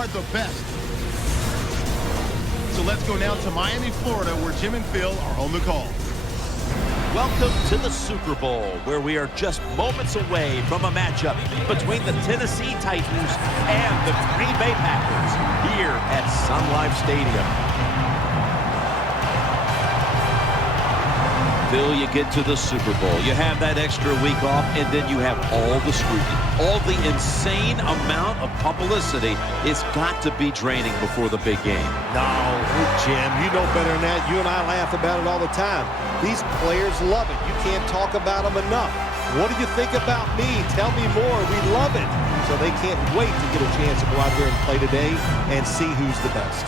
are the best. So let's go now to Miami, Florida, where Jim and Phil are on the call. Welcome to the Super Bowl, where we are just moments away from a matchup between the Tennessee Titans and the Green Bay Packers here at Sun Life Stadium. Phil, you get to the Super Bowl. You have that extra week off, and then you have all the scrutiny, all the insane amount of publicity. It's got to be draining before the big game. No, Jim, you know better than that. You and I laugh about it all the time. These players love it. You can't talk about them enough. What do you think about me? Tell me more. We love it. So they can't wait to get a chance to go out there and play today and see who's the best.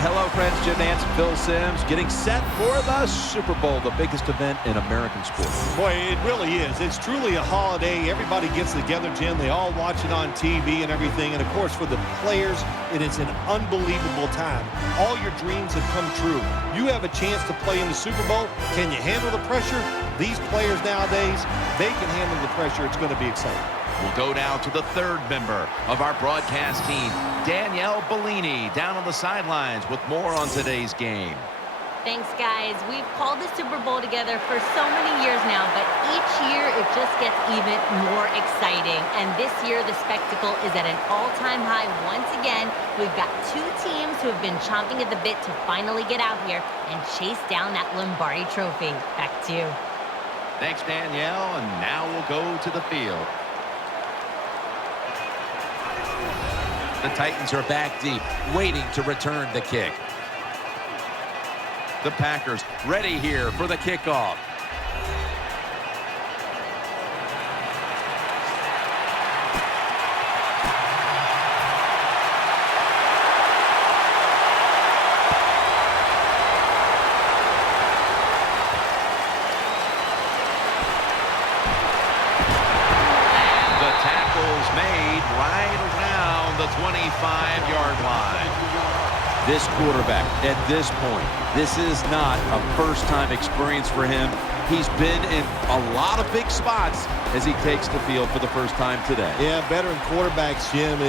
Hello, friends. Jim Nance and Phil Simms getting set for the Super Bowl, the biggest event in American sports. Boy, it really is. It's truly a holiday. Everybody gets together, Jim. They all watch it on TV and everything. And, of course, for the players, it is an unbelievable time. All your dreams have come true. You have a chance to play in the Super Bowl. Can you handle the pressure? These players nowadays, they can handle the pressure. It's going to be exciting. We'll go now to the third member of our broadcast team, Danielle Bellini, down on the sidelines with more on today's game. Thanks, guys. We've called the Super Bowl together for so many years now, but each year it just gets even more exciting. And this year, the spectacle is at an all-time high once again. We've got two teams who have been chomping at the bit to finally get out here and chase down that Lombardi trophy. Back to you. Thanks, Danielle. And now we'll go to the field. The Titans are back deep, waiting to return the kick. The Packers ready here for the kickoff. And the tackle's made right around the 25-yard line. This quarterback, at this point, this is not a first-time experience for him. He's been in a lot of big spots as he takes the field for the first time today. Yeah, veteran quarterbacks, Jim,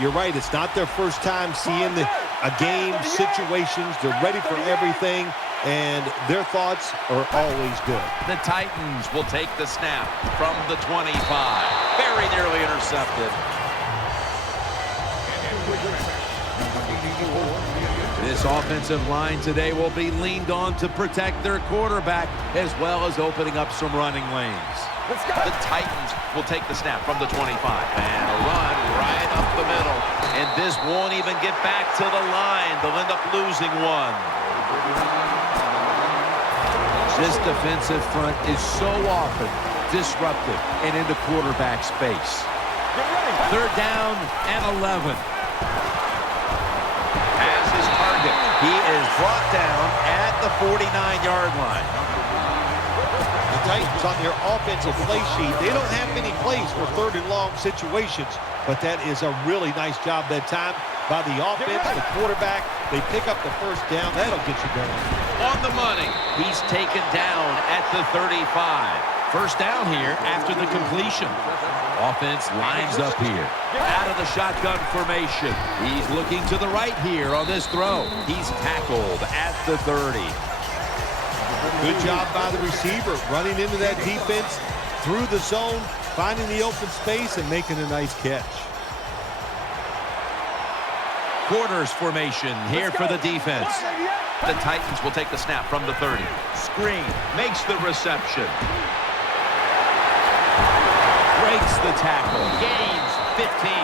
you're right. It's not their first time seeing a game, situations. They're ready for everything, and their thoughts are always good. The Titans will take the snap from the 25. Very nearly intercepted. This offensive line today will be leaned on to protect their quarterback as well as opening up some running lanes. The Titans will take the snap from the 25 and a run right up the middle. And this won't even get back to the line. They'll end up losing one. This defensive front is so often disruptive and into quarterback space. Third down and 11. He is brought down at the 49-yard line. The Titans on their offensive play sheet, they don't have many plays for third and long situations, but that is a really nice job that time by the offense, the quarterback. They pick up the first down. That'll get you going. On the money, he's taken down at the 35. First down here after the completion. Offense lines up here. Out of the shotgun formation. He's looking to the right here on this throw. He's tackled at the 30. Good job by the receiver, running into that defense, through the zone, finding the open space, and making a nice catch. Corners formation here for the defense. The Titans will take the snap from the 30. Screen makes the reception. Breaks the tackle. Gains 15.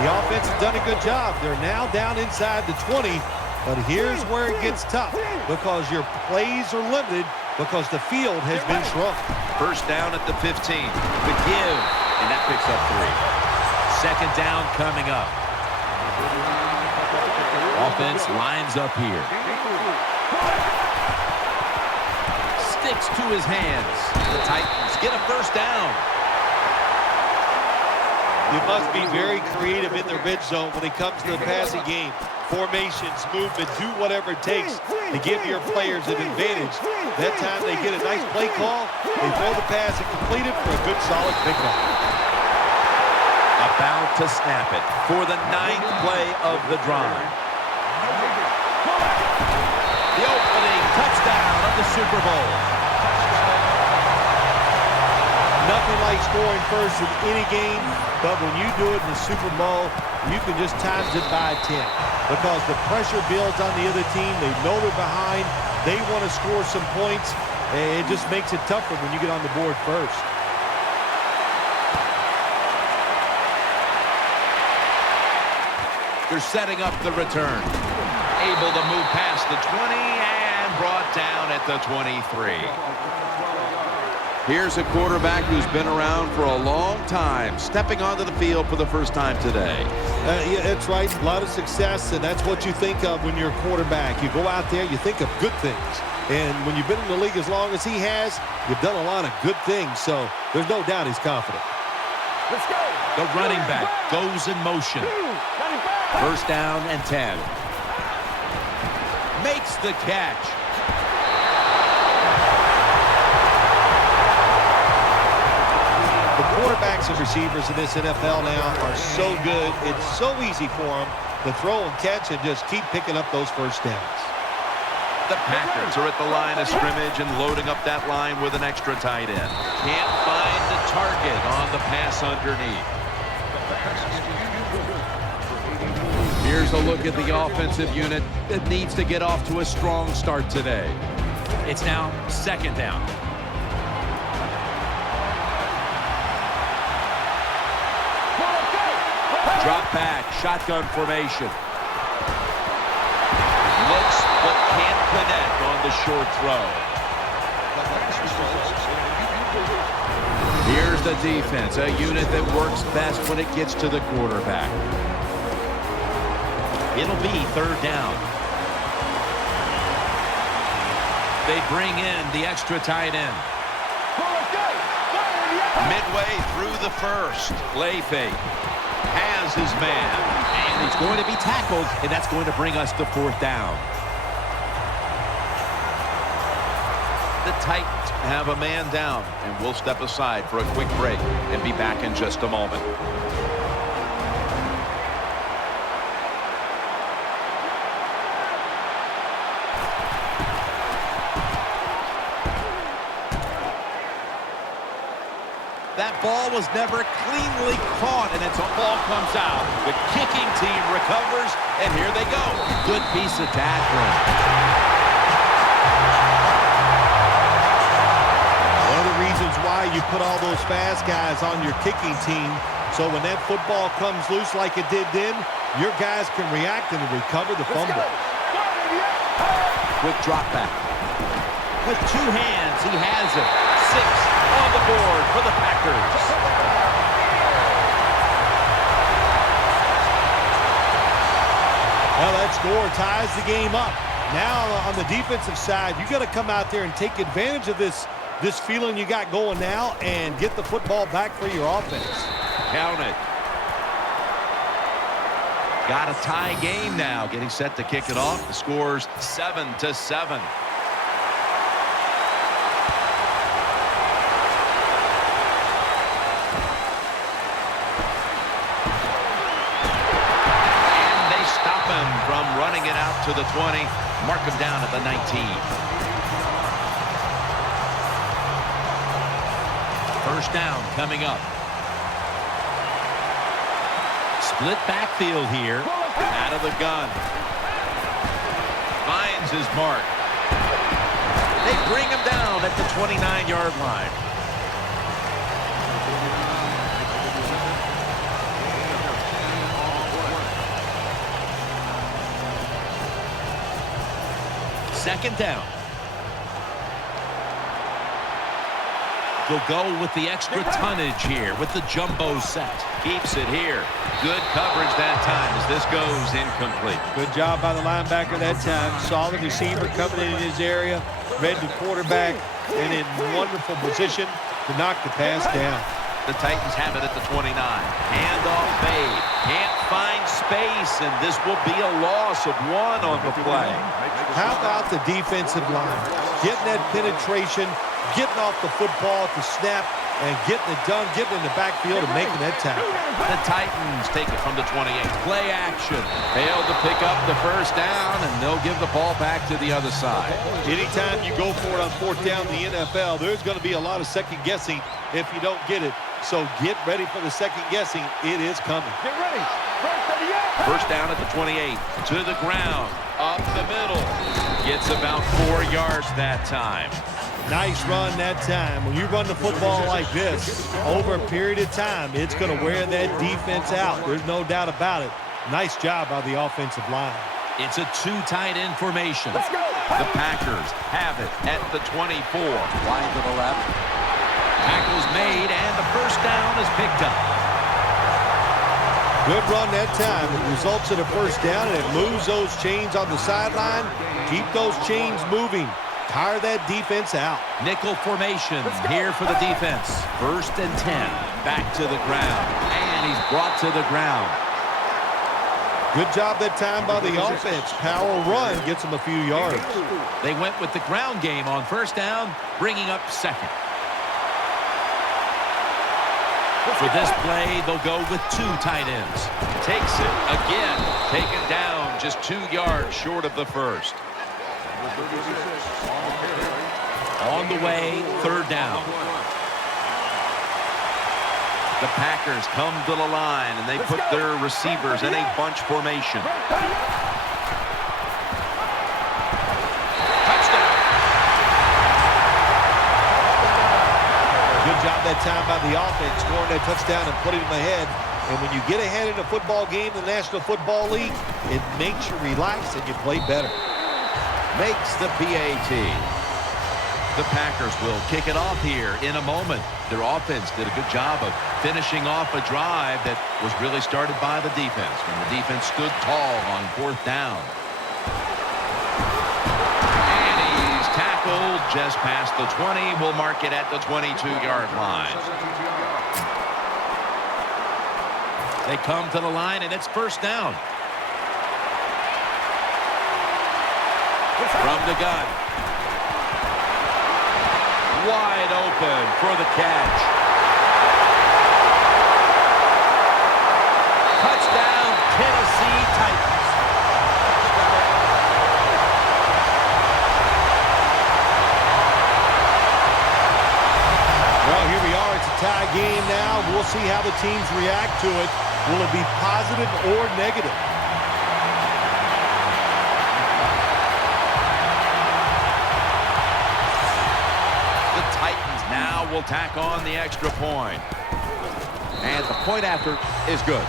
The offense has done a good job. They're now down inside the 20, but here's where it gets tough because your plays are limited because the field has been shrunk. First down at the 15. The give, and that picks up 3. Second down coming up. Offense lines up here. Sticks to his hands. The Titans get a first down. You must be very creative in the red zone when it comes to the passing game. Formations, movement, do whatever it takes to give your players an advantage. That time they get a nice play call, they throw the pass and complete it for a good, solid pickup. About to snap it for the 9th play of the drive. The opening touchdown of the Super Bowl. Nothing like scoring first in any game, but when you do it in the Super Bowl, you can just times it by 10 because the pressure builds on the other team. They know they're behind. They want to score some points, and it just makes it tougher when you get on the board first. They're setting up the return. Able to move past the 20 and brought down at the 23. Here's a quarterback who's been around for a long time, stepping onto the field for the first time today. Yeah, that's right. A lot of success, and that's what you think of when you're a quarterback. You go out there, you think of good things. And when you've been in the league as long as he has, you've done a lot of good things. So there's no doubt he's confident. Let's go. The running back goes in motion. First down and 10. Makes the catch. Quarterbacks and receivers in this NFL now are so good. It's so easy for them to throw and catch and just keep picking up those first downs. The Packers are at the line of scrimmage and loading up that line with an extra tight end. Can't find the target on the pass underneath. Here's a look at the offensive unit that needs to get off to a strong start today. It's now 2nd down. Drop back, shotgun formation. Looks but can't connect on the short throw. Here's the defense, a unit that works best when it gets to the quarterback. It'll be 3rd down. They bring in the extra tight end. Midway through the first. Play fake. Has his man. And he's going to be tackled, and that's going to bring us to 4th down. The Titans have a man down, and we'll step aside for a quick break and be back in just a moment. That ball was never cleanly caught, and it's a ball comes out. The kicking team recovers, and here they go. Good piece of tackling. One of the reasons why you put all those fast guys on your kicking team, so when that football comes loose like it did then, your guys can react and recover the fumble. Quick drop back. With 2 hands, he has it. 6 on the board for the Packers. Well, that score ties the game up. Now, on the defensive side, you got to come out there and take advantage of this feeling you got going now and get the football back for your offense. Count it. Got a tie game now. Getting set to kick it off. The score's 7-7. From running it out to the 20, mark him down at the 19. First down coming up. Split backfield here. Out of the gun. Finds his mark. They bring him down at the 29-yard line. Second down. They'll go with the extra tonnage here with the jumbo set. Keeps it here. Good coverage that time as this goes incomplete. Good job by the linebacker that time. Saw the receiver coming in his area, read the quarterback, and in wonderful position to knock the pass down. The Titans have it at the 29. Handoff made. Can't find space, and this will be a loss of 1 on the play. How about the defensive line? Getting that penetration, getting off the football at the snap, and getting it done, getting in the backfield and making that tackle. The Titans take it from the 28. Play action. Failed to pick up the first down, and they'll give the ball back to the other side. Anytime you go for it on 4th down in the NFL, there's going to be a lot of second guessing if you don't get it. So get ready for the second guessing. It is coming. Get ready. First down at the 28. To the ground. Up the middle. Gets about 4 yards that time. Nice run that time. When you run the football like this, over a period of time, it's going to wear that defense out. There's no doubt about it. Nice job by the offensive line. It's a 2 tight end formation. The Packers have it at the 24. Wide to the left. Tackle's made, and the first down is picked up. Good run that time. It results in a first down, and it moves those chains on the sideline. Keep those chains moving. Tire that defense out. Nickel formation here for the defense. 1st and 10. Back to the ground. And he's brought to the ground. Good job that time by the offense. Power run gets them a few yards. They went with the ground game on first down, bringing up 2nd. For this play, they'll go with 2 tight ends. Takes it again. Taken down just 2 yards short of the first. On the way, 3rd down. The Packers come to the line, and they put their receivers in a bunch formation. Touchdown. Good job that time by the offense, scoring that touchdown and putting them ahead. And when you get ahead in a football game in the National Football League, it makes you relax and you play better. Makes the PAT. The Packers will kick it off here in a moment. Their offense did a good job of finishing off a drive that was really started by the defense when the defense stood tall on 4th down. And he's tackled just past the 20. We'll mark it at the 22-yard line. They come to the line, and it's first down. From the gun. Wide open for the catch. Touchdown, Tennessee Titans. Well, here we are. It's a tie game now. We'll see how the teams react to it. Will it be positive or negative? Now we'll tack on the extra point. And the point after is good.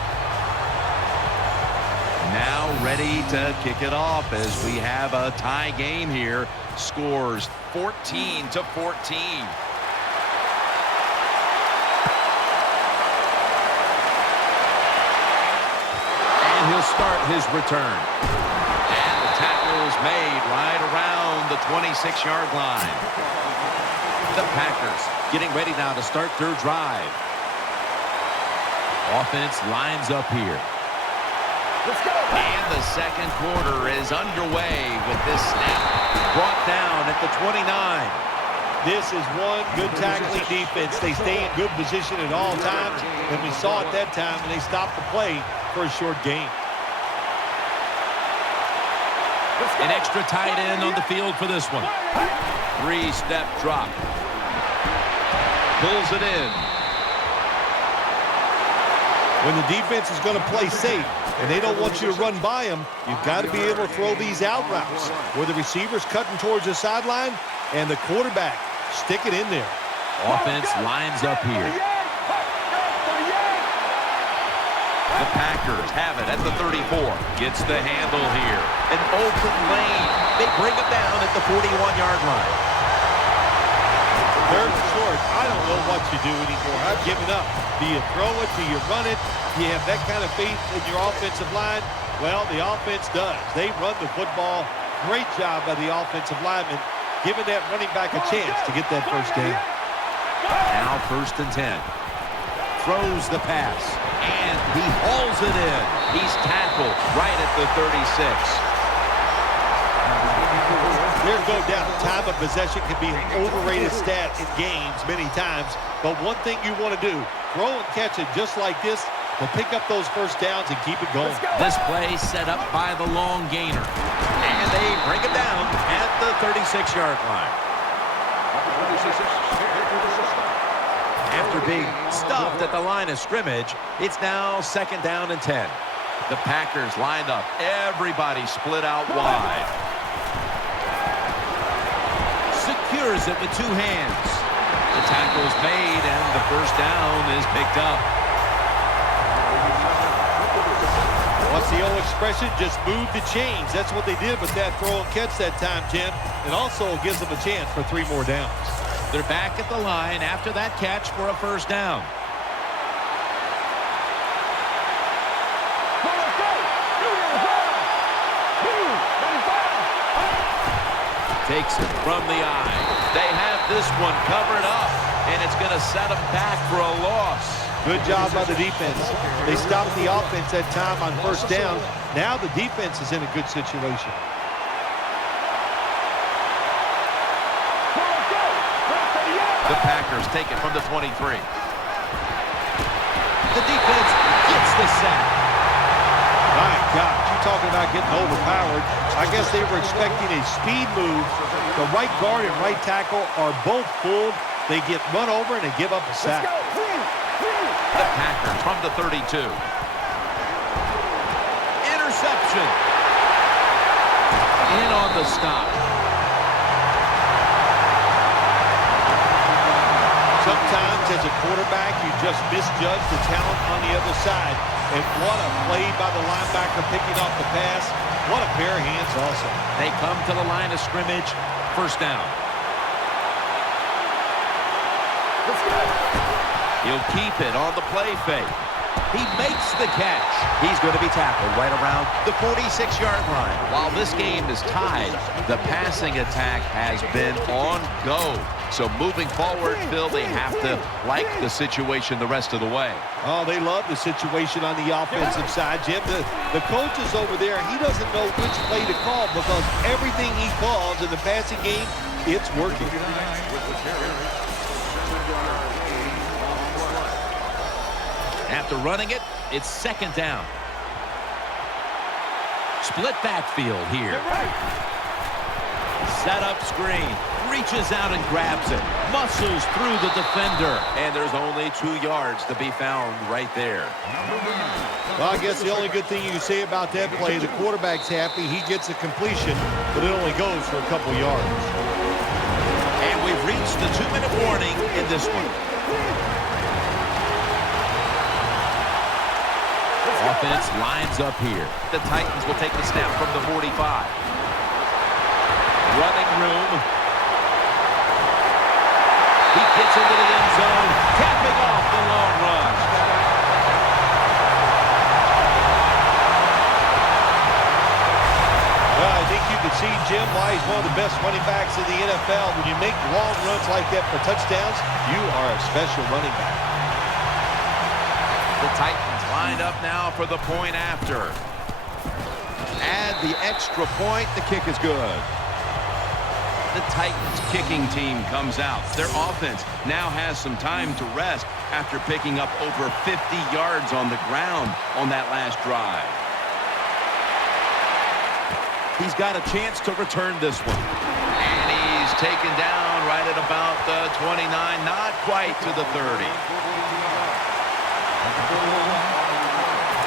Now ready to kick it off as we have a tie game here. Scores 14-14. And he'll start his return. And the tackle is made right around the 26-yard line. The Packers getting ready now to start their drive. Offense lines up here. Let's go. And the second quarter is underway with this snap. Brought down at the 29. This is one good tackling defense. They stay in good position at all times, and we saw it that time, and they stopped the play for a short gain. An extra tight end on the field for this one. 3-step drop. Pulls it in. When the defense is going to play safe and they don't want you to run by them, you've got to be able to throw these out routes where the receiver's cutting towards the sideline and the quarterback stick it in there. Offense lines up here. The Packers have it at the 34. Gets the handle here. An open lane. They bring him down at the 41-yard line. 3rd and short. I don't know what you do anymore. I've given up. Do you throw it? Do you run it? Do you have that kind of faith in your offensive line? Well, the offense does. They run the football. Great job by the offensive lineman, giving that running back a chance to get that first down. Now 1st and 10. throws the pass, and he hauls it in. He's tackled right at the 36. There's no doubt time of possession can be an overrated stat in games many times, but one thing you want to do, throw and catch it just like this to pick up those first downs and keep it going. This play set up by the long gainer, and they bring it down at the 36-yard line. After being stuffed at the line of scrimmage, it's now 2nd down and 10. The Packers lined up. Everybody split out wide. Secures it with 2 hands. The tackle is made, and the first down is picked up. What's the old expression? Just move the chains. That's what they did with that throw and catch that time, Jim. It also gives them a chance for 3 more downs. They're back at the line after that catch for a first down. Takes it from the eye. They have this one covered up, and it's going to set them back for a loss. Good job by the defense. They stopped the offense that time on first down. Now the defense is in a good situation. The Packers take it from the 23. The defense gets the sack. My God, you're talking about getting overpowered. I guess they were expecting a speed move. The right guard and right tackle are both fooled. They get run over and they give up a sack. The Packers from the 32. Interception. In on the stop. Sometimes as a quarterback, you just misjudge the talent on the other side. And what a play by the linebacker picking off the pass. What a pair of hands also. They come to the line of scrimmage. First down. He'll keep it on the play fake. He makes the catch. He's going to be tackled right around the 46-yard line. While this game is tied, the passing attack has been on go. So moving forward, Phil, they have to like the situation the rest of the way. Oh, they love the situation on the offensive side, Jim. The coach is over there. He doesn't know which play to call because everything he calls in the passing game, it's working. After running it, it's 2nd down. Split backfield here. Set up screen. Reaches out and grabs it. Muscles through the defender. And there's only 2 yards to be found right there. Well, I guess the only good thing you can say about that play, the quarterback's happy. He gets a completion, but it only goes for a couple yards. And we've reached the 2-minute warning in this one. Offense lines up here. The Titans will take the snap from the 45. Running room. He gets into the end zone, capping off the long run. Well, I think you can see, Jim, why he's one of the best running backs in the NFL. When you make long runs like that for touchdowns, you are a special running back. The Titans lined up now for the point after. Add the extra point. The kick is good. The Titans kicking team comes out. Their offense now has some time to rest after picking up over 50 yards on the ground on that last drive. He's got a chance to return this one. And he's taken down right at about the 29, not quite to the 30.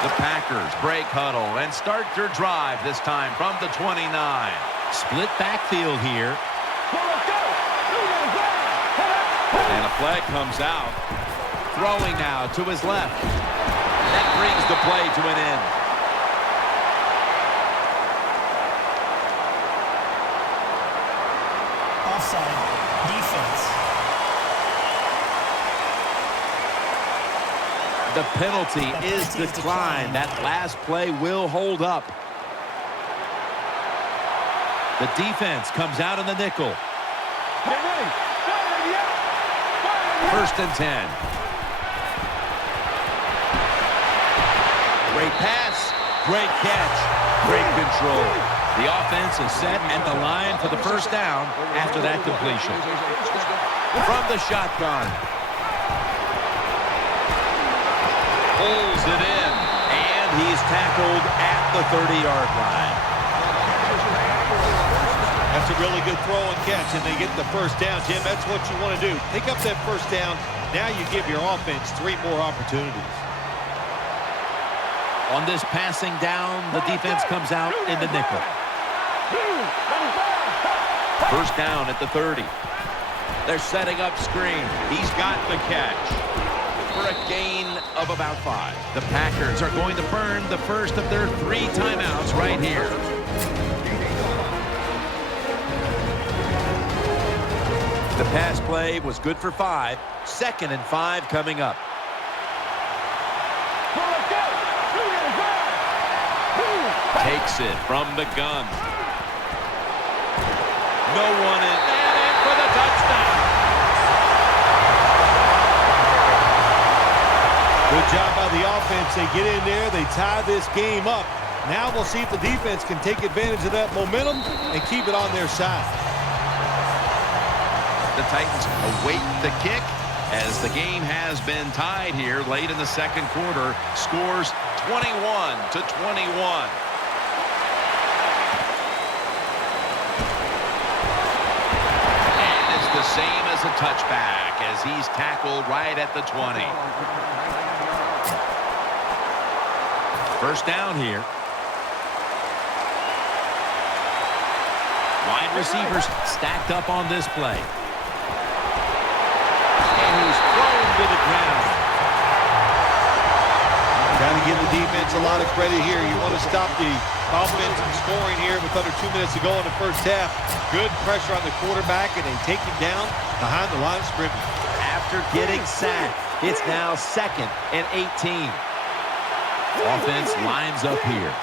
The Packers break huddle and start their drive this time from the 29. Split backfield here. And a flag comes out. Throwing now to his left. That brings the play to an end. Offside. Defense. The penalty is declined. That last play will hold up. The defense comes out in the nickel. First and 10. Great pass. Great catch. Great control. The offense is set at the line for the first down after that completion. From the shotgun. Pulls it in. And he's tackled at the 30-yard line. That's a really good throw and catch, and they get the first down. Jim, that's what you want to do. Pick up that first down. Now you give your offense 3 more opportunities. On this passing down, the defense comes out in the nickel. First down at the 30. They're setting up screen. He's got the catch for a gain of about 5. The Packers are going to burn the first of their 3 timeouts right here. The pass play was good for 5. 2nd and 5 coming up. Takes it from the gun. No one in. And in for the touchdown. Good job by the offense. They get in there. They tie this game up. Now we'll see if the defense can take advantage of that momentum and keep it on their side. The Titans await the kick as the game has been tied here late in the second quarter. Scores 21-21. The same as a touchback as he's tackled right at the 20. First down here. Wide receivers stacked up on this play. And he's thrown to the ground. Trying to give the defense a lot of credit here. You want to stop the offense from scoring here with under 2 minutes to go in the first half. Good pressure on the quarterback, and they take him down behind the line of scrimmage. After getting sacked, it's now 2nd and 18. Offense lines up here.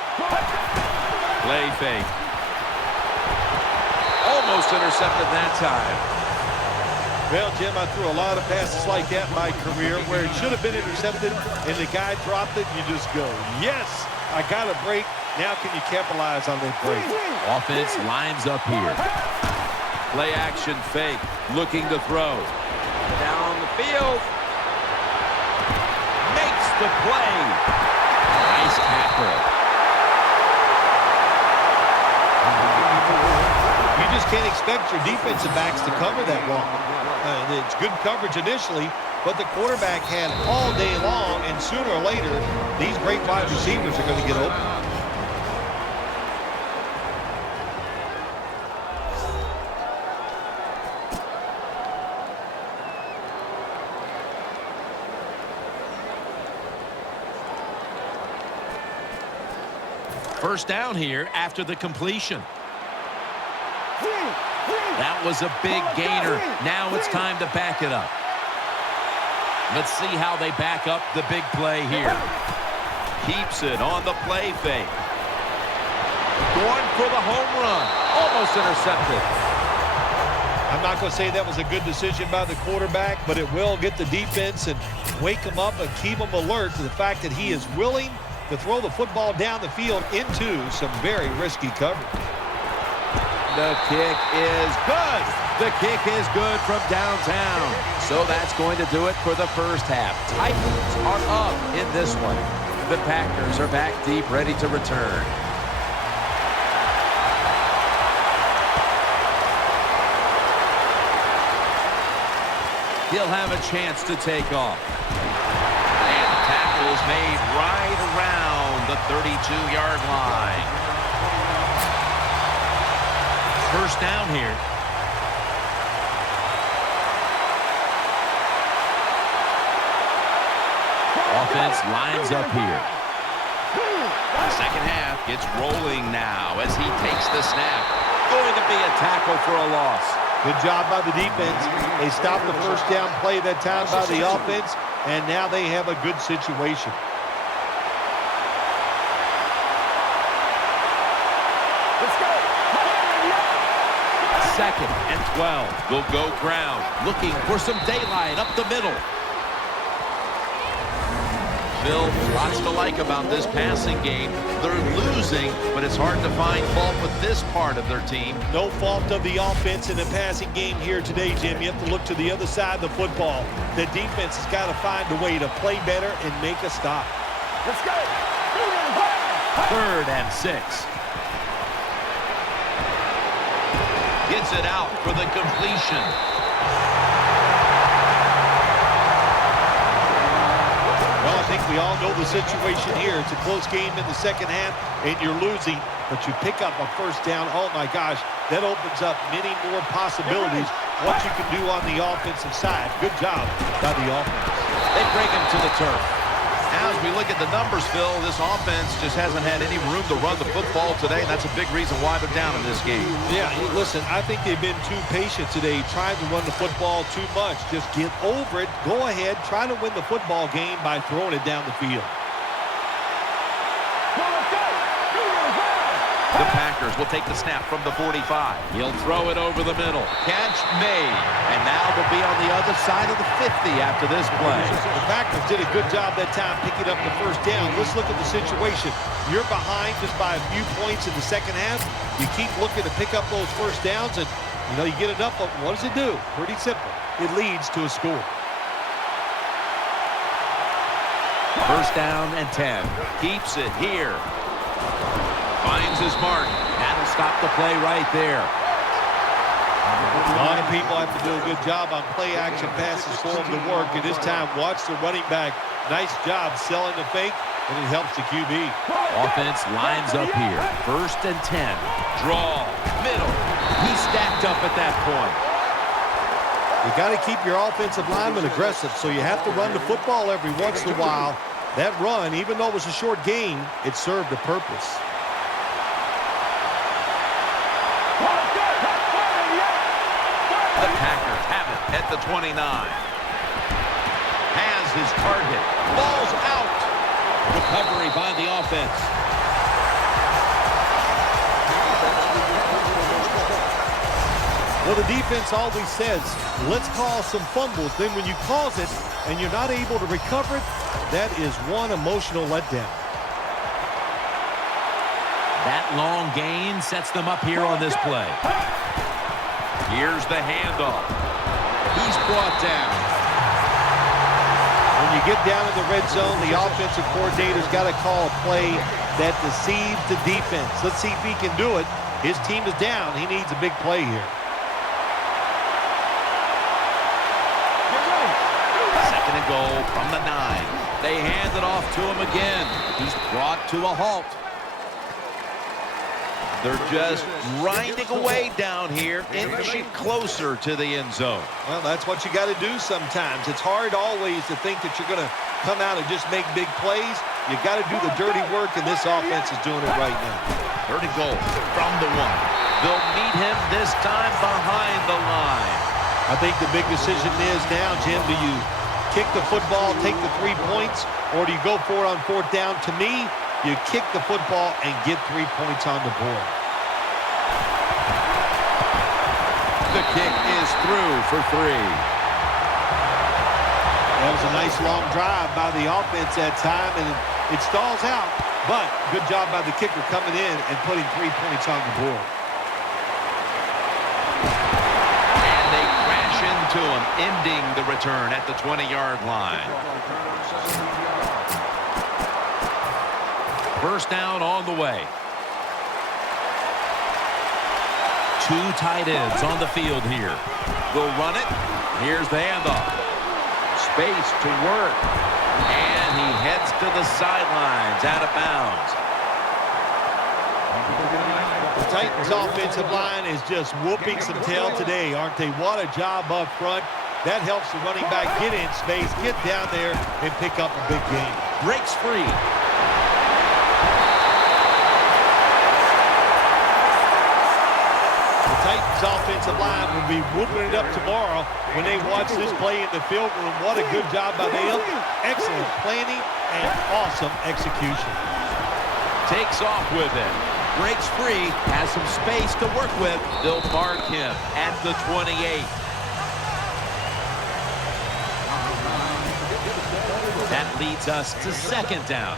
Play fake. Almost intercepted that time. Well, Jim, I threw a lot of passes like that in my career where it should have been intercepted, and the guy dropped it, and you just go, yes, I got a break. Now can you capitalize on that break? Offense lines up here. Play action fake. Looking to throw. Down the field. Makes the play. Nice tackle. You just can't expect your defensive backs to cover that long. It's good coverage initially, but the quarterback had all day long, and sooner or later, these great wide receivers are going to get open. First down here after the completion. That was a big gainer. Now it's time to back it up. Let's see how they back up the big play here. Keeps it on the play fake. Going for the home run. Almost intercepted. I'm not going to say that was a good decision by the quarterback, but it will get the defense and wake them up and keep them alert to the fact that he is willing to throw the football down the field into some very risky coverage. The kick is good. The kick is good from downtown. So that's going to do it for the first half. Titans are up in this one. The Packers are back deep, ready to return. He'll have a chance to take off. And the tackle is made right around the 32-yard line. First down here. Offense lines up here. The second half gets rolling now as he takes the snap. Going to be a tackle for a loss. Good job by the defense. They stopped the first down play that time by the offense, and now they have a good situation. Second and 12. Will go ground. Looking for some daylight up the middle. Bill, lots to like about this passing game. They're losing, but it's hard to find fault with this part of their team. No fault of the offense in the passing game here today, Jim. You have to look to the other side of the football. The defense has got to find a way to play better and make a stop. Let's go. 3rd and 6. Gets it out for the completion. Well, I think we all know the situation here. It's a close game in the second half, and you're losing, but you pick up a first down. Oh, my gosh, that opens up many more possibilities, what you can do on the offensive side. Good job by the offense. They bring him to the turf. Now, as we look at the numbers, Phil, this offense just hasn't had any room to run the football today, and that's a big reason why they're down in this game. Yeah, listen, I think they've been too patient today, trying to run the football too much. Just get over it. Go ahead, try to win the football game by throwing it down the field. The Packers will take the snap from the 45. He'll throw it over the middle. Catch made. And now they'll be on the other side of the 50 after this play. The Packers did a good job that time picking up the first down. Let's look at the situation. You're behind just by a few points in the second half. You keep looking to pick up those first downs, and you get enough of them. What does it do? Pretty simple. It leads to a score. 1st down and 10. Keeps it here. Finds his mark. That'll stop the play right there. A lot of people have to do a good job on play-action passes for them to work. And this time, watch the running back. Nice job selling the fake, and it helps the QB. Offense lines up here. 1st and 10. Draw. Middle. He's stacked up at that point. You got to keep your offensive lineman aggressive, so you have to run the football every once in a while. That run, even though it was a short game, it served a purpose. The Packers have it at the 29. Has his target. Ball's out. Recovery by the offense. Well, the defense always says, let's cause some fumbles. Then when you cause it and you're not able to recover it, that is one emotional letdown. That long gain sets them up here on this play. Here's the handoff. He's brought down. When you get down in the red zone, the offensive coordinator's got to call a play that deceives the defense. Let's see if he can do it. His team is down. He needs a big play here. 2nd and goal from the 9. They hand it off to him again. He's brought to a halt. They're just grinding away down here, inching closer to the end zone. Well, that's what you got to do sometimes. It's hard always to think that you're going to come out and just make big plays. You got to do the dirty work, and this offense is doing it right now. 3rd and goal from the 1. They'll meet him this time behind the line. I think the big decision is now, Jim, do you kick the football, take the 3 points, or do you go for it on 4th down? To me, you kick the football and get 3 points on the board. The kick is through for 3. That was a nice long drive by the offense that time, and it stalls out. But good job by the kicker coming in and putting 3 points on the board. And they crash into him, ending the return at the 20-yard line. 1st down on the way. 2 tight ends on the field here. They'll run it. Here's the handoff. Space to work. And he heads to the sidelines, out of bounds. The Titans' offensive line is just whooping some tail today, aren't they? What a job up front. That helps the running back get in space, get down there, and pick up a big gain. Breaks free. Titans offensive line will be whooping it up tomorrow when they watch this play in the field room. What a good job by them. Excellent planning and awesome execution. Takes off with it. Breaks free. Has some space to work with. They'll mark him at the 28. That leads us to second down.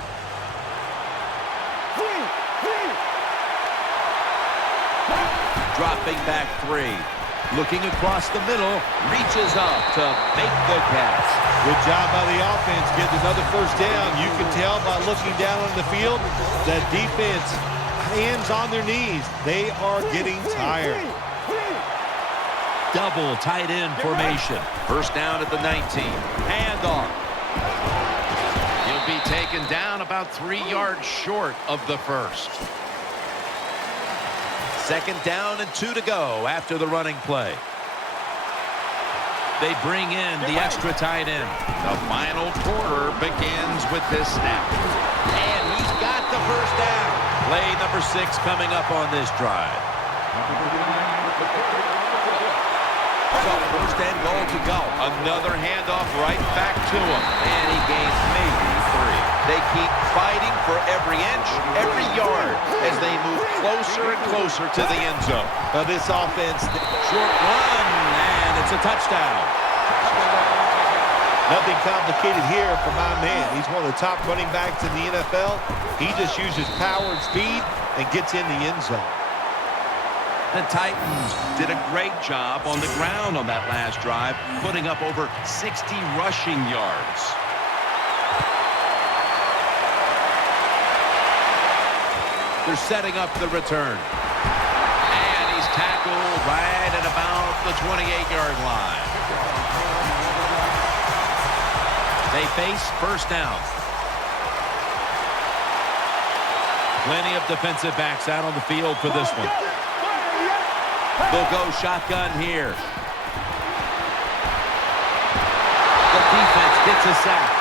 Dropping back 3. Looking across the middle, reaches up to make the catch. Good job by the offense getting another first down. You can tell by looking down on the field that defense, hands on their knees. They are getting tired. Double tight end formation. First down at the 19. Handoff. He'll be taken down about 3 yards short of the first. Second down and 2 to go after the running play. They bring in the extra tight end. The final quarter begins with this snap. And he's got the first down. Play number 6 coming up on this drive. So first and goal to go. Another handoff right back to him. And he gains maybe 3. They keep fighting for every inch, every yard as they move closer and closer to the end zone. Now this offense, short run, and it's a touchdown. Nothing complicated here for my man. He's one of the top running backs in the NFL. He just uses power and speed and gets in the end zone. The Titans did a great job on the ground on that last drive, putting up over 60 rushing yards. They're setting up the return. And he's tackled right at about the 28-yard line. They face first down. Plenty of defensive backs out on the field for this one. They'll go shotgun here. The defense gets a sack.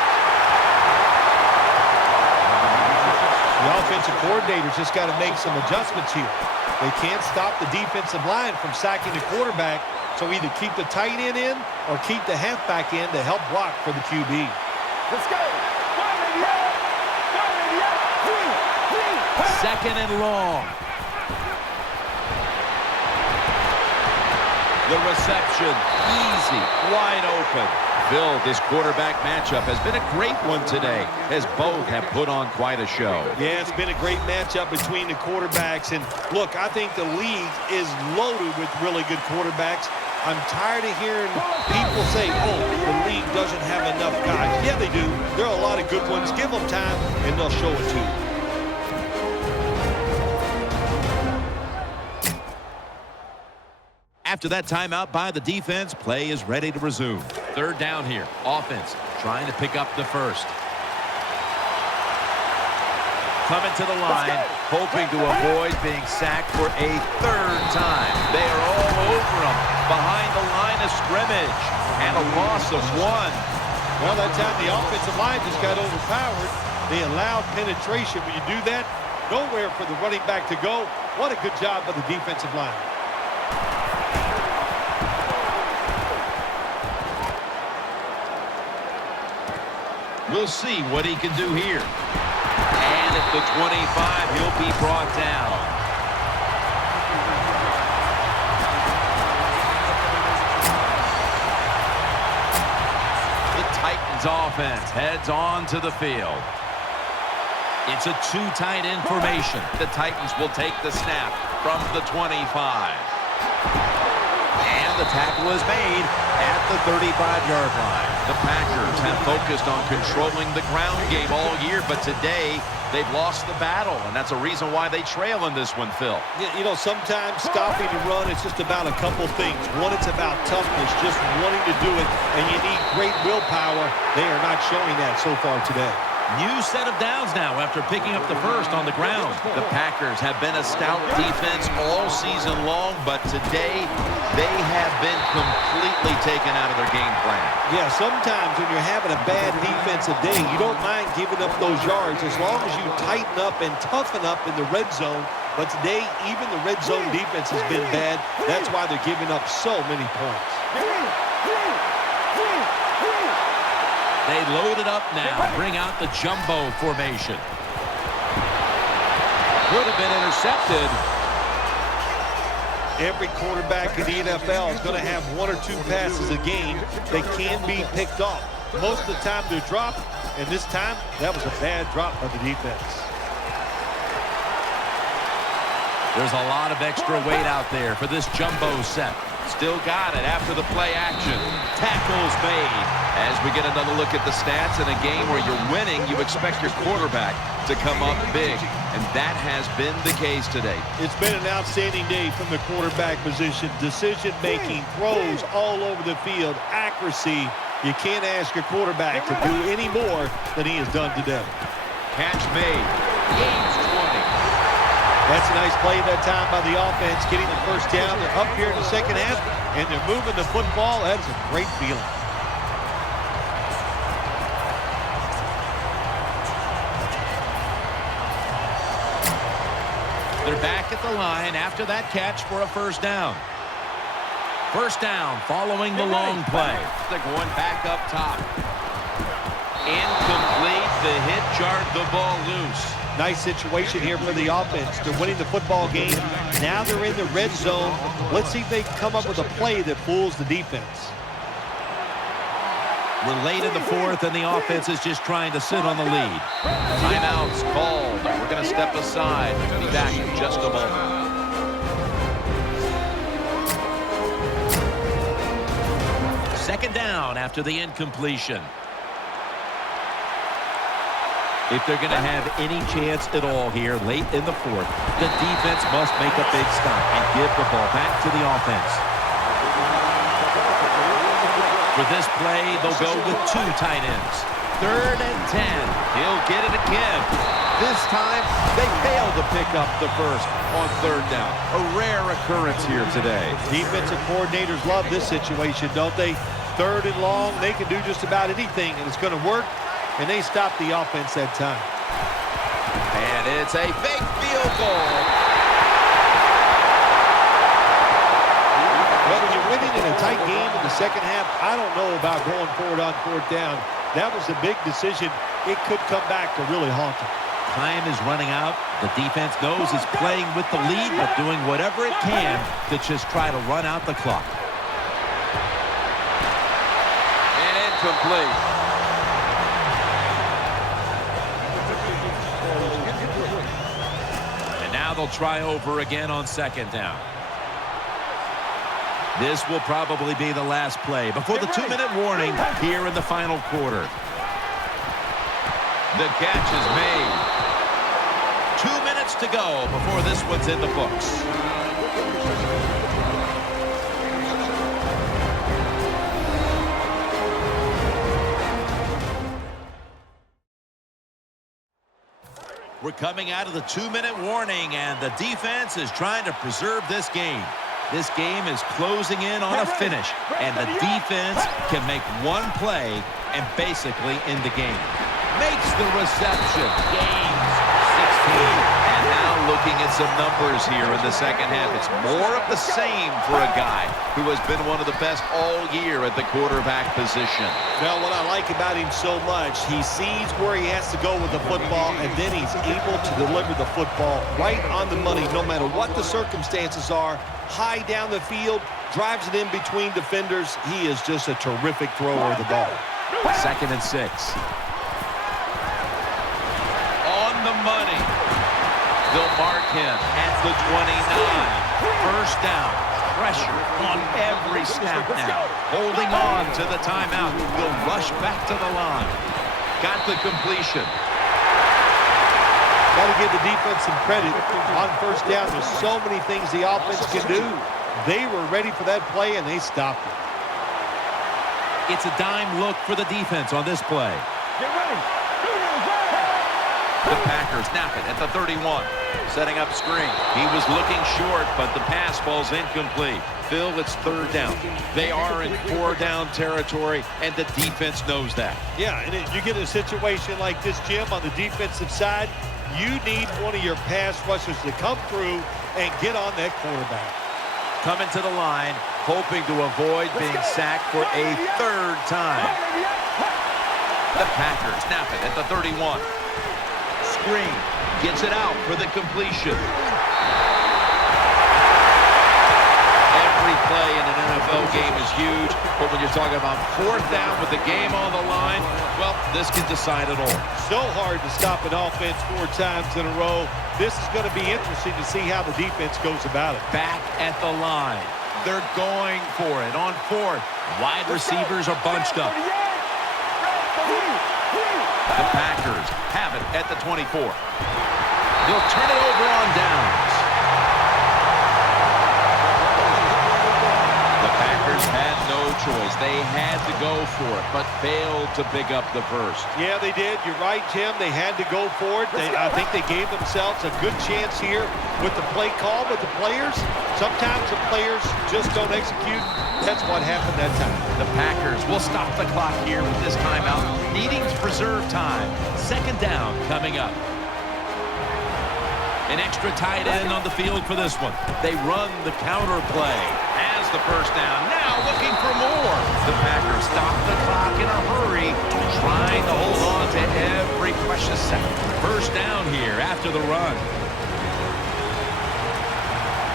The offensive coordinator's just got to make some adjustments here. They can't stop the defensive line from sacking the quarterback, so either keep the tight end in or keep the halfback in to help block for the QB. Let's go. Second and long. The reception, easy, wide open. Phil, this quarterback matchup has been a great one today, as both have put on quite a show. Yeah, it's been a great matchup between the quarterbacks. And look, I think the league is loaded with really good quarterbacks. I'm tired of hearing people say, oh, the league doesn't have enough guys. Yeah, they do. There are a lot of good ones. Give them time, and they'll show it to you. After that timeout by the defense, play is ready to resume. Third down here. Offense trying to pick up the first. Coming to the line, hoping to avoid being sacked for a third time. They are all over him behind the line of scrimmage. And a loss of 1. Well, that time the offensive line just got overpowered. They allowed penetration. When you do that, nowhere for the running back to go. What a good job by the defensive line. We'll see what he can do here. And at the 25, he'll be brought down. The Titans offense heads on to the field. It's a 2 tight end formation. The Titans will take the snap from the 25. And the tackle is made at the 35-yard line. The Packers have focused on controlling the ground game all year, but today they've lost the battle, and that's a reason why they trail in this one, Phil. Yeah, you know, sometimes stopping the run is just about a couple things. One, it's about toughness, just wanting to do it, and you need great willpower. They are not showing that so far today. New set of downs now after picking up the first on the ground. The Packers have been a stout defense all season long, but today they have been completely taken out of their game plan. Yeah, sometimes when you're having a bad defensive day, you don't mind giving up those yards as long as you tighten up and toughen up in the red zone. But today, even the red zone defense has been bad. That's why they're giving up so many points. They load it up now, bring out the jumbo formation. Could have been intercepted. Every quarterback in the NFL is going to have 1 or 2 passes a game that can be picked off. Most of the time they're dropped, And this time, that was a bad drop by the defense. There's a lot of extra weight out there for this jumbo set. Still got it after the play action. Tackles made. As we get another look at the stats, in a game where you're winning, you expect your quarterback to come up big. And that has been the case today. It's been an outstanding day from the quarterback position. Decision-making, throws all over the field, accuracy. You can't ask your quarterback to do any more than he has done today. Catch made. Gains 20. That's a nice play that time by the offense, getting the first down. They're up here in the second half, and they're moving the football. That is a great feeling. They're back at the line after that catch for a first down. First down following the long play. They're going back up top. Incomplete. The hit jarred the ball loose. Nice situation here for the offense. They're winning the football game. Now they're in the red zone. Let's see if they can come up with a play that fools the defense. We're late in the fourth, and the offense is just trying to sit on the lead. Timeouts called. We're going to step aside. We'll be back in just a moment. Second down after the incompletion. If they're going to have any chance at all here late in the fourth, the defense must make a big stop and give the ball back to the offense. For this play, they'll go with two tight ends. 3rd and 10. He'll get it again. This time, they fail to pick up the first on 3rd down. A rare occurrence here today. Defensive coordinators love this situation, don't they? 3rd and long, they can do just about anything, and it's going to work. And they stop the offense that time. And it's a big field goal. Well, when you're winning in a tight game in the second half, I don't know about going forward on 4th down. That was a big decision. It could come back to really haunt them. Time is running out. The defense knows it's playing with the lead, but doing whatever it can to just try to run out the clock. And incomplete. They'll try over again on 2nd down. This will probably be the last play before the 2-minute warning here in the final quarter. The catch is made. 2 minutes to go before this one's in the books. We're coming out of the 2-minute warning, and the defense is trying to preserve this game. This game is closing in on a finish, and the defense can make one play and basically end the game. Makes the reception. Gains 16. And now looking at some numbers here in the second half. It's more of the same for a guy who has been one of the best all year at the quarterback position. Well, what I like about him so much, he sees where he has to go with the football, and then he's able to deliver the football right on the money, no matter what the circumstances are. High down the field, drives it in between defenders. He is just a terrific thrower of the ball. 2nd and 6. On the money. They'll mark him at the 29. First down. Pressure on every snap now. Holding on to the timeout. They'll rush back to the line. Got the completion. Got to give the defense some credit. On first down, there's so many things the offense can do. They were ready for that play, and they stopped it. It's a dime look for the defense on this play. Get ready. The Packers snap it at the 31. Setting up screen. He was looking short, but the pass falls incomplete. Phil, it's 3rd down. They are in 4-down territory, and the defense knows that. Yeah, and you get a situation like this, Jim, on the defensive side, you need one of your pass rushers to come through and get on that quarterback. Coming to the line, hoping to avoid being sacked for a 3rd time. The Packers snap it at the 31. Screen. Gets it out for the completion. Every play in an NFL game is huge, but when you're talking about fourth down with the game on the line, well, this can decide it all. So hard to stop an offense 4 times in a row. This is going to be interesting to see how the defense goes about it. Back at the line. They're going for it on fourth. Wide receivers are bunched up. The Packers have it at the 24. They'll turn it over on downs. The Packers had no choice. They had to go for it, but failed to pick up the first. Yeah, they did. You're right, Jim. They had to go for it. I think they gave themselves a good chance here with the play call, but the players, sometimes the players just don't execute. That's what happened that time. The Packers will stop the clock here with this timeout, needing to preserve time. Second down coming up. An extra tight end on the field for this one. They run the counter play. Has the first down. Now looking for more. The Packers stop the clock in a hurry, trying to hold on to every precious second. First down here after the run.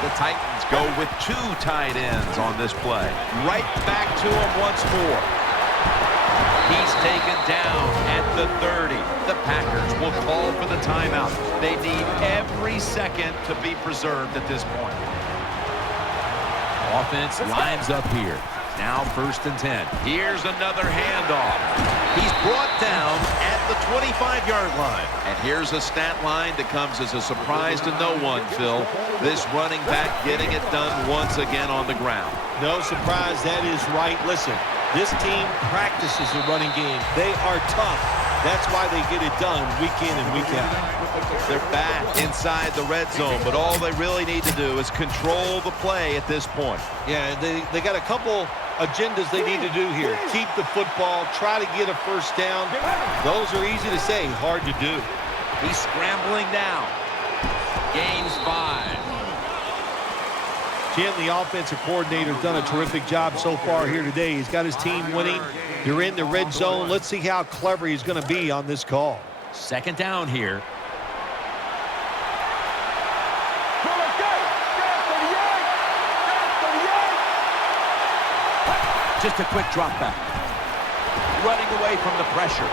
The Titans go with 2 tight ends on this play. Right back to him once more. He's taken down at the 30. The Packers will call for the timeout. They need every second to be preserved at this point. Offense lines up here. Now 1st and 10. Here's another handoff. He's brought down at the 25-yard line. And here's a stat line that comes as a surprise to no one, Phil. This running back getting it done once again on the ground. No surprise, that is right. Listen, this team practices the running game. They are tough. That's why they get it done week in and week out. They're back inside the red zone, but all they really need to do is control the play at this point. Yeah, they got a couple agendas they need to do here. Keep the football, try to get a first down. Those are easy to say, hard to do. He's scrambling now. Gains 5. Jim, the offensive coordinator, has done a terrific job so far here today. He's got his team winning. They're in the red zone. Let's see how clever he's going to be on this call. Second down here. Just a quick drop back. Running away from the pressure.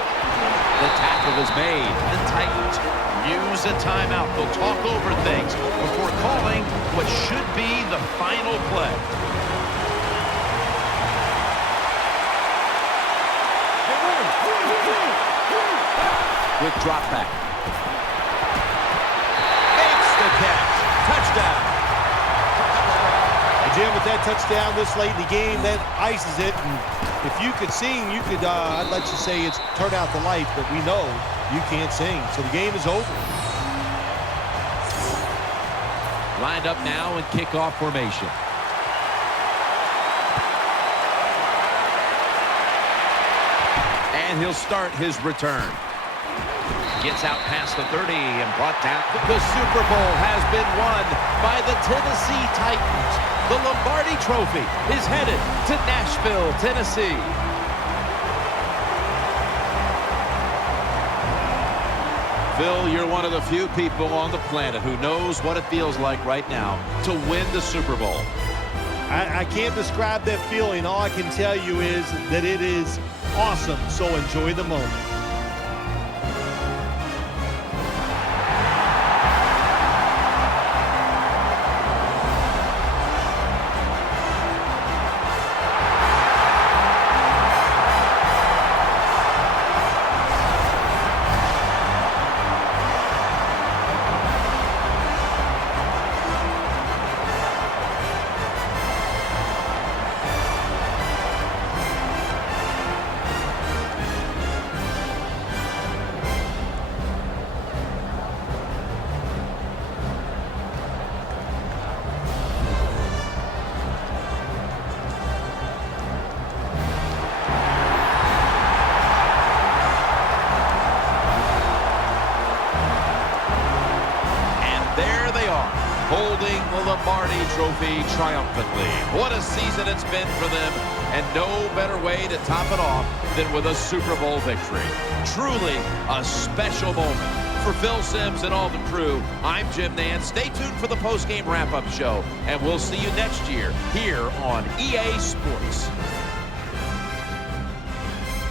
The tackle is made. The Titans use a timeout. They'll talk over things before calling what should be the final play. Quick drop back. Makes the catch. Touchdown. And Jim, with that touchdown this late in the game, that ices it. And if you could sing, you could, I'd let you say it's turn out the light, but we know you can't sing. So the game is over. Lined up now in kickoff formation. And he'll start his return. Gets out past the 30 and brought down. The Super Bowl has been won by the Tennessee Titans. The Lombardi Trophy is headed to Nashville, Tennessee. Phil, you're one of the few people on the planet who knows what it feels like right now to win the Super Bowl. I can't describe that feeling. All I can tell you is that it is awesome, so enjoy the moment. holding the Lombardi Trophy triumphantly. What a season it's been for them, and no better way to top it off than with a Super Bowl victory. Truly a special moment For Phil Simms and all the crew, I'm Jim Nance. Stay tuned for the post-game wrap-up show, and we'll see you next year here on EA Sports.